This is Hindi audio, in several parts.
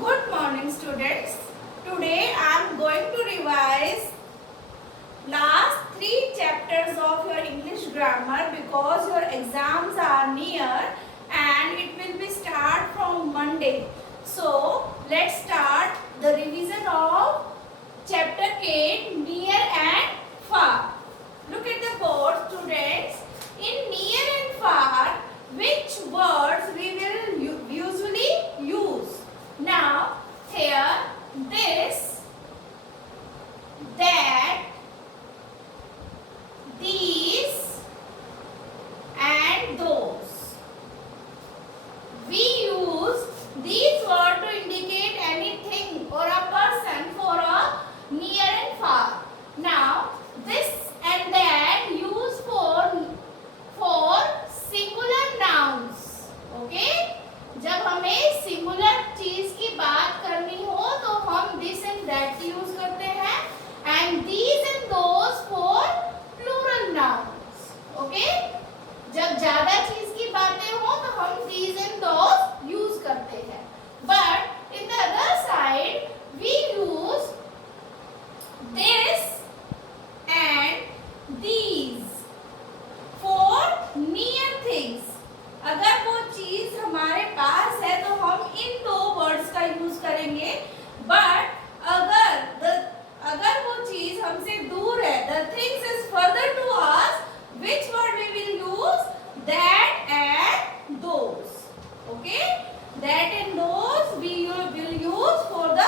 Good morning, students. Today I am going to revise last 3 chapters of your English grammar because your exams are near and it will be start from Monday. So let's start the revision of chapter 8, near and far. Look at the board, students. In near and far, which words we will usually use? Now, here, this, that, these, and those. We use these words to indicate anything or a person for a near and far. Now, this and that use for singular nouns. Okay? जब हमें सिंगुलर चीज की बात करनी हो तो हम दिस एंड दैट यूज करते हैं and these and those for plural nouns. Okay, जब ज्यादा चीज की बातें हो तो हम दीज एंड दोज यूज करते हैं. But in the other side we use this and these for near things. अगर वो चीज हमारे पास है तो हम इन दो वर्ड्स का यूज करेंगे. बट अगर वो चीज हमसे दूर है, the things is further to us, which word we will use? That and those. Okay, that and those we will use for the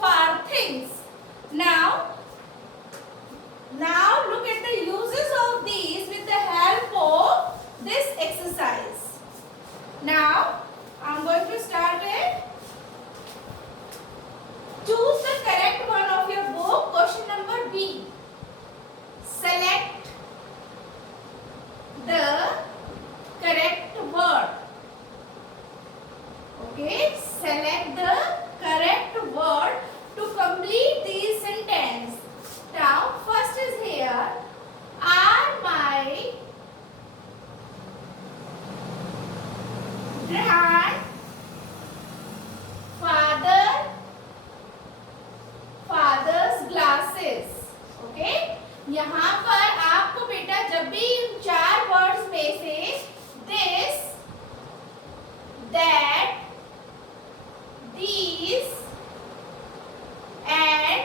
far things. Now look at the uses of these with the help of this exercise. Now I am going to start it. Choose the correct one of your book. Question number B. Select the correct word. Okay, select the correct word to complete this sentence. Now first is here, are my father's glasses. Okay, यहाँ पर आपको बेटा जब भी इन 4 वर्ड्स में से this, that, these and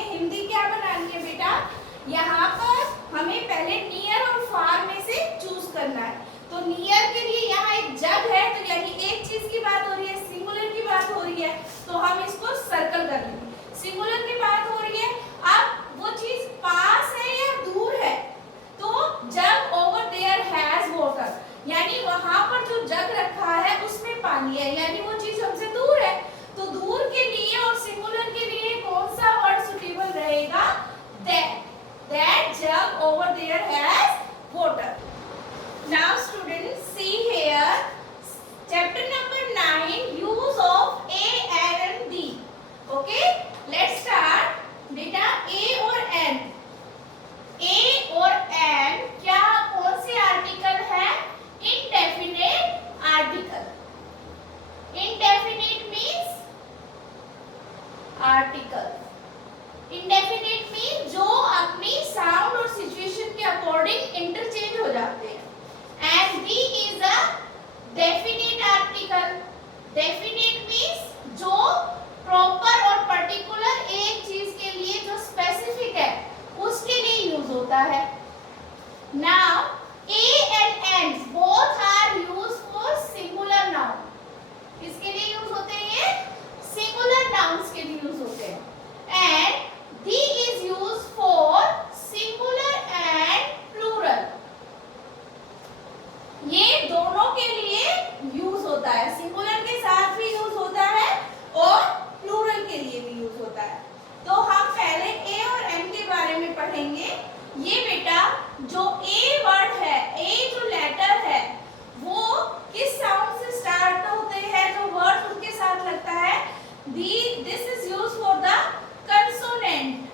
हमें हिंदी क्या बनानी है बेटा, यहाँ पर हमें पहले नियर और फार में से चूज करना है। तो नियर के लिए यहाँ एक जग है, तो यानी एक चीज की बात हो रही है, सिंगुलर की बात हो रही है, तो हम इसको सर्कल कर लेंगे। सिंगुलर की बात हो रही है, अब वो चीज पास है या दूर है, तो जग ओवर देयर हैज वाटर, यानी वहां पर जो जग रखा है उसमें पानी है, यानी वो चीज हमसे दूर है। तो दूर के लिए और सिंगुलर के लिए कौन सा वर्ड सुटेबल रहेगा, that jug over there has water. Now students see here chapter number 9, use of A, N and D. Okay, let's start. बेटा A और N, A और N क्या कौन से आर्टिकल है, indefinite article. Indefinite means article. Indefinite means जो अपनी साउंड और सिचुएशन के अकॉर्डिंग इंटरचेंज हो जाते हैं। And D is a definite article. Definite means जो प्रॉपर और पर्टिकुलर एक चीज के लिए जो स्पेसिफिक है उसके लिए यूज होता है। Now A and N both are used for singular noun. किसके लिए यूज होते हैं ये, singular nouns के लिए यूज होते हैं। And D is used for singular and plural. ये दोनों के लिए यूज होता है, सिंगुलर के साथ भी यूज होता है और प्लूरल के लिए भी यूज होता है। तो हम पहले ए और एन के बारे में पढ़ेंगे। ये बेटा जो ए वर्ड है, ए जो लेटर है, वो किस साउंड से स्टार्ट होते हैं, जो वर्ड उसके साथ लगता है, this is use for the consonant.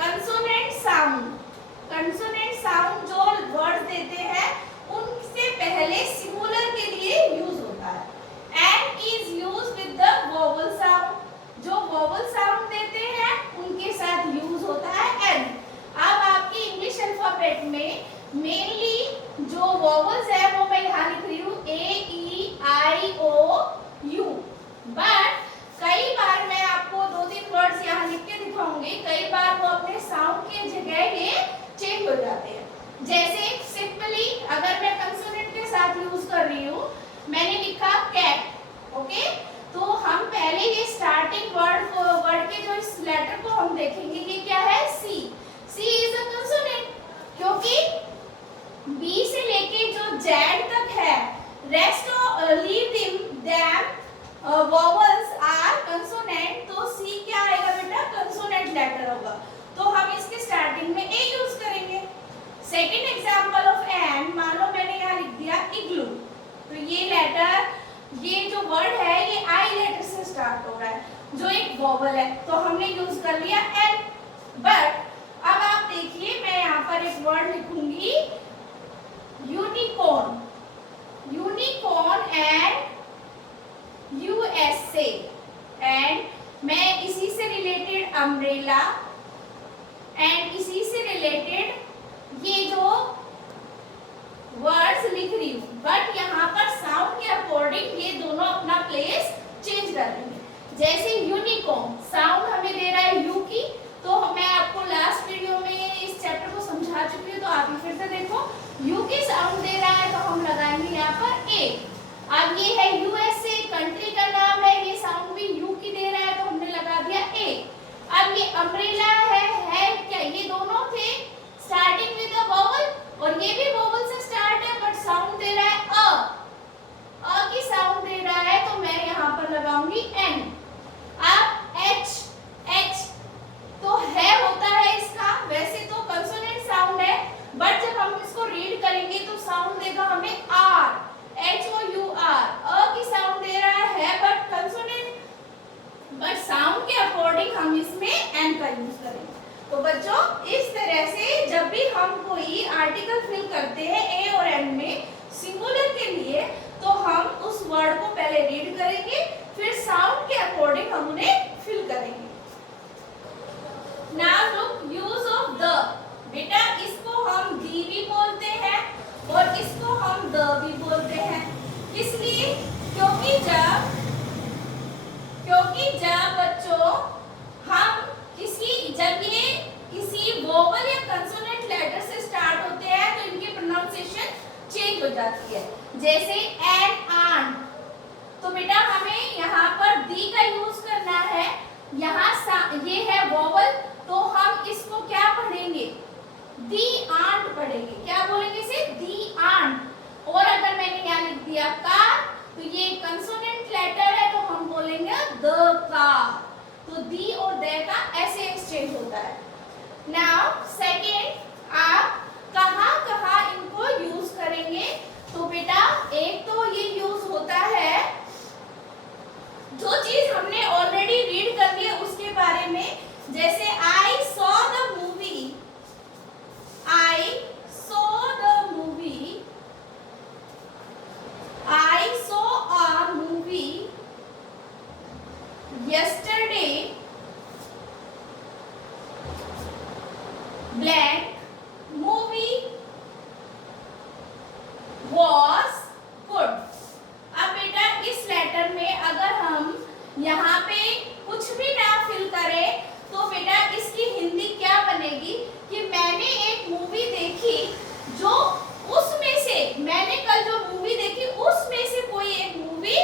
Consonant sound, consonant sound जो वर्ड देते हैं उनसे पहले सिंगुलर के लिए यूज होता है। An is use with the vowel sound, जो वोवल साउंड देते हैं उनके साथ यूज होता है एन। अब आपकी इंग्लिश अल्फाबेट में मेनली जो वोवल्स है वो मैं यहाँ लिख रही हूँ ए, ई, आई, ओ, यू, बट कई बार मैं आपको 2-3 वर्ड्स यहाँ लिख के दिखाऊंगी, कई बार वो अपने साउंड के जगह ये चेंज हो जाते हैं। जैसे सिंपली अगर मैं कंसोनेंट के साथ यूज कर रही हूँ, मैंने लिखा कैट, ओके, तो हम पहले ये स्टार्टिंग वर्ड के जो इस लेटर को हम देखेंगे, ये क्या है, C. C is a consonant, क्योंकि बी से लेके जो जेड तक है, rest leave them vowels are consonant, तो सी क्या आएगा बेटा, कंसोनेंट लेटर होगा। तो हम इसके स्टार्टिंग में ए यूज करेंगे। सेकंड एग्जांपल ऑफ एन, मान लो मैंने यहाँ लिख दिया इग्लू, तो ये लेटर, ये जो वर्ड है ये आई लेटर से स्टार्ट हो रहा है, जो एक वोवल है, तो हमने यूज कर लिया एन। बट अब आप देखिए, मैं यहाँ पर एक वर्ड लिखूंगी unicorn, unicorn and USA, and मैं इसी से रिलेटेड अम्ब्रेला एंड इसी से रिलेटेड ये जो वर्ड्स लिख रही हूँ, बट यहाँ पर साउंड के अकॉर्डिंग ये दोनों अपना प्लेस चेंज कर रही है। जैसे यूनिकॉर्न साउंड हमें दे रहा है यू की, तो मैं आपको लास्ट वीडियो में इस चैप्टर को समझा चुकी हूँ, तो आप फिर से देखो, यू की साउंड दे रहा है तो हम लगाएंगे यहाँ पर ए। अब ये है USA, कंट्री का नाम है, ये साउंड भी यू की दे रहा है तो हमने लगा दिया ए। अब ये अम्ब्रेला है क्या, ये दोनों थे स्टार्टिंग विद अ वोवल, और ये भी वोवल से स्टार्ट है बट साउंड दे रहा है अ की साउंड दे रहा है, तो मैं यहाँ पर लगाऊंगी एन। अब एच तो है होता है इसका, वैसे तो कंसोनेंट साउंड है, बट जब हम इसको रीड करेंगे तो साउंड देगा हमें आर, HOUR, अ की साउंड दे रहा है बट कंसोनेंट, बट साउंड के अकॉर्डिंग हम इसमें एन का यूज करेंगे। तो बच्चों इस तरह से जब भी हम कोई आर्टिकल फिल करते हैं ए और एन में सिंगुलर के लिए, तो हम उस वर्ड को पहले रीड करेंगे, फिर साउंड के अकॉर्डिंग हम उन्हें फिल करेंगे। Now look use of the, बेटा इसको हम दी भी बोलते हैं और इसको हम द भी बोलते हैं, इसलिए क्योंकि जब बच्चों हम चेंज हो जाती है। जैसे एन आंट, तो बेटा हमें यहाँ पर दी का यूज करना है। यहाँ ये है वोवल, तो हम इसको क्या पढ़ेंगे, दी आंट पढ़ेंगे। क्या बोलेंगे इसे, दी आंट। और अगर मैंने यहाँ लिख दिया का, तो ये कंसोनेंट लेटर है, तो हम बोलेंगे द का। तो दी और द का ऐसे एक्सचेंज होता है। नाउ सेकेंड, आप कहाँ कहाँ इनको यूज करेंगे, तो बेटा एक तो ये यूज होता है, जो चीज हमने ऑलरेडी रीड कर ली है उसके बारे में। जैसे I saw the movie, I saw the movie, I saw a movie yesterday, blank movie was good। अब बेटा इस लेटर में अगर हम यहाँ पे कुछ भी ना फिल करें, तो बेटा इसकी हिंदी क्या बनेगी कि मैंने एक मूवी देखी, जो उसमें से, मैंने कल जो मूवी देखी उसमें से कोई एक मूवी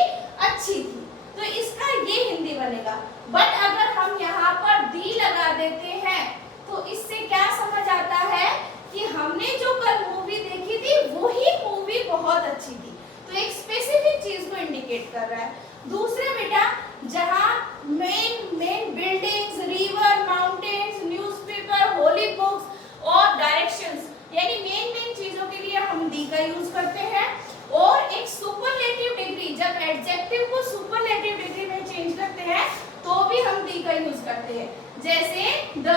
अच्छी थी, तो इसका ये हिंदी बनेगा। बट अगर हम यहाँ पर दी लगा देते हैं, तो इससे क्या समझ आता है कि हमने जो कल मूवी देखी थी वही मूवी बहुत अच्छी थी, तो एक स्पेसिफिक चीज को इंडिकेट कर रहा है। दूसरा बेटा, जहाँ main buildings, river, mountains, newspaper, holy books और डायरेक्शंस, यानी मेन चीजों के लिए हम दी का यूज करते हैं। और एक सुपरलेटिव डिग्री, जब एडजेक्टिव को सुपरलेटिव डिग्री में चेंज करते हैं तो भी हम दी का यूज करते हैं। जैसे द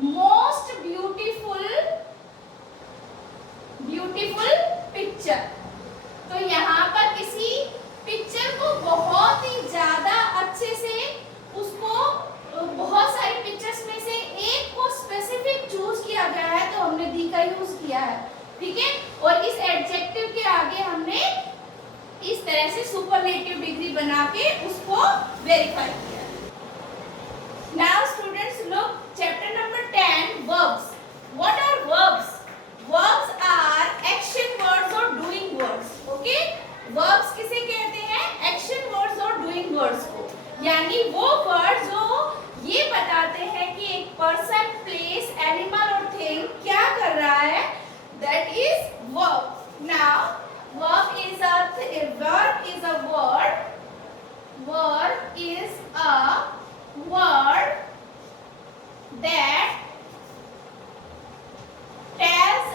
मोस्ट ब्यूटीफुल पिक्चर, तो यहाँ पर किसी पिक्चर को बहुत ही ज्यादा अच्छे से, उसको बहुत सारी पिक्चर्स में से एक को स्पेसिफिक चूज किया गया है, तो हमने दी का यूज किया है, ठीक है। और इस एडजेक्टिव के आगे हमने इस तरह से सुपरलेटिव डिग्री बना के उसको वेरीफाई किया। Now students look chapter number 10, verbs. What are verbs? Verbs are action words और डूइंग वर्ड्स। ओके, वर्ब्स किसे कहते हैं? एक्शन वर्ड्स और डूइंग वर्ड्स को, यानी वो वर्ड्स जो ये बताते हैं कि एक पर्सन, प्लेस, एनिमल और थिंग क्या कर रहा है, that is verb. Now verb is a word that tells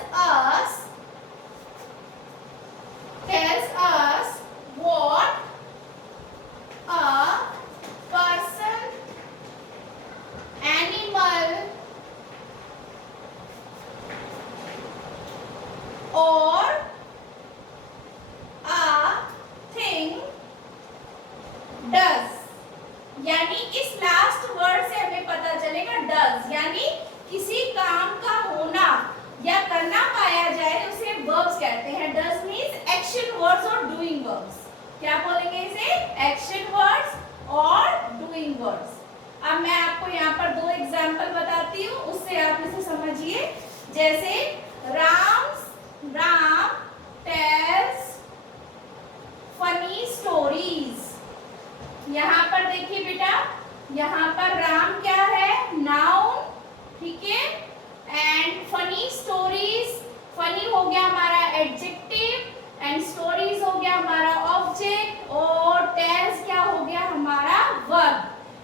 us what a person, animal or a thing does। यानी इस लास्ट वर्ड से हमें पता चलेगा does, यानी किसी काम का होना या करना पाया जाए उसे verbs कहते हैं। does means action words और doing verbs। क्या बोलेंगे इसे? action words और doing words। अब मैं आपको यहाँ पर दो एग्जाम्पल बताती हूँ, उससे आप इसे समझिए। जैसे राम tells funny stories। यहाँ पर देखिए बेटा, यहाँ पर राम क्या है? नाउन, ठीक है। एंड फनी स्टोरीज, फनी हो गया हमारा एडजेक्टिव, एंड स्टोरीज हो गया हमारा ऑब्जेक्ट, और टेल्स क्या हो गया हमारा वर्ब,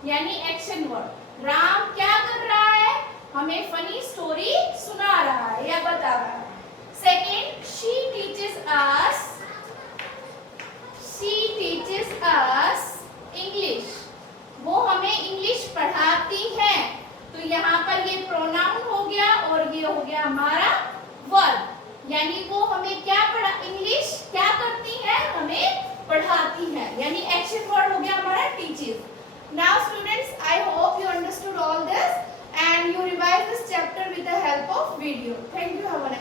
यानी एक्शन वर्ड। राम क्या कर रहा है? हमें फनी स्टोरी सुना रहा है या बता रहा है। Second, she teaches us English। वो हमें इंग्लिश पढ़ाती है, तो यहाँ पर ये प्रोनाउन हो गया और ये हो गया हमारा वर्ब, यानी वो हमें क्या इंग्लिश क्या करती है? हमें पढ़ाती है, यानी एक्शन वर्ड हो गया हमारा teaches. Now students, I hope you understood all this and you revise this chapter with the help of video. Thank you. Have a nice day.